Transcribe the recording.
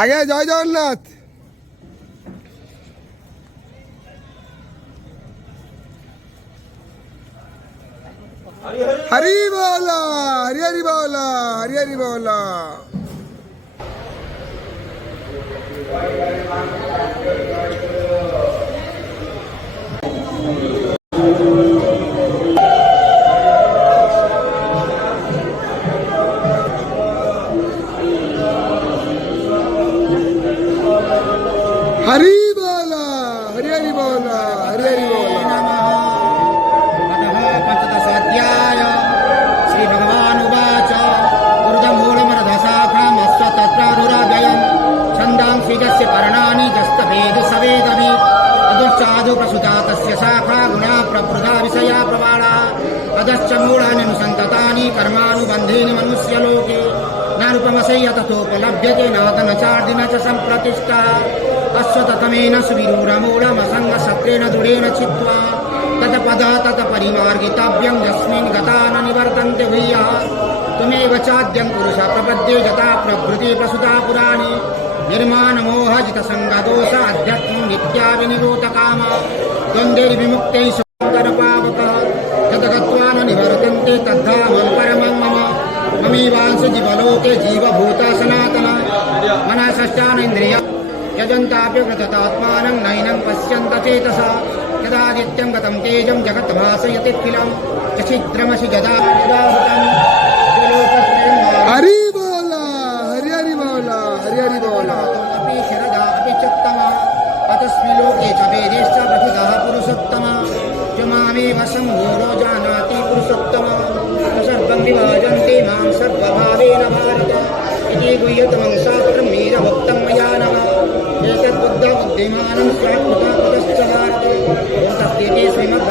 আগে জয় জগন্নাথ। हरी बोला, हरी हरी बोला, हरी हरी बोला। हरी बोला, हरी हरी बोला, हरी हरी बोला। पंचदशाध्याय श्री भगवान उवाच ऊर्जमूलमर्धशाखामस्वतत्रारुराव्ययम् छन्दांसि यस्य पर्णानि यस्तवेद सवेदवि अदुश्चादु प्रसुता तस्य शाखा गुणा प्रवृद्धा विषया प्रवाळा अधश्च मूलानि अनुसन्ततानि कर्मानुबन्धीनि मनुष्यलोके नानुपमसय्य तथोपलभ्यते नादन चार्दिन च सम्प्रतिष्ठा अश्वततमेन सुविरूढमूलमसङ्गसत्रेण दृढेन चित्वा तत्पदा तत्परिमार्गितव्यं यस्मिन् गता न निवर्तन्ते भूयः त्वमेव चाद्यं पुरुष प्रपद्ये यथा प्रभृति प्रसुता पुराणे निर्माणमोहजितसङ्गदोष अध्यात्मं नित्या विनिरोधकामा द्वन्द्वैर्विमुक्तैः शङ्करपावकः यद्गत्वा न निवर्तन्ते तद्धामं परमं मम ममीवांश जीवलोके जीवभूता सनातना मनसश्चानेन्द्रिय यजन्तापि कृततात्मानं नैनं पश्यन्त चेतसा यदादित्यं गतं तेजं जगद्भासयतिखिलं छिद्रमसि यदा हरी बोला, हरी हरि बोला, हरी हरि बोला। अपि शरदा अपि चोत्तमा अतस्मिन् लोके च वेदेश्च प्रथितः पुरुषोत्तमा त्वमामेव सम्भूरो जानाति पुरुषोत्तमा सर्वं विभाजन्ते मां सर्वभावेन भारत इति गुह्यतमं शास्त्रं वीरभक्तं मया नमः एतद्बुद्धबुद्धिमानं स्वात्मतः पुरश्च भारत तस्यते श्रीमद्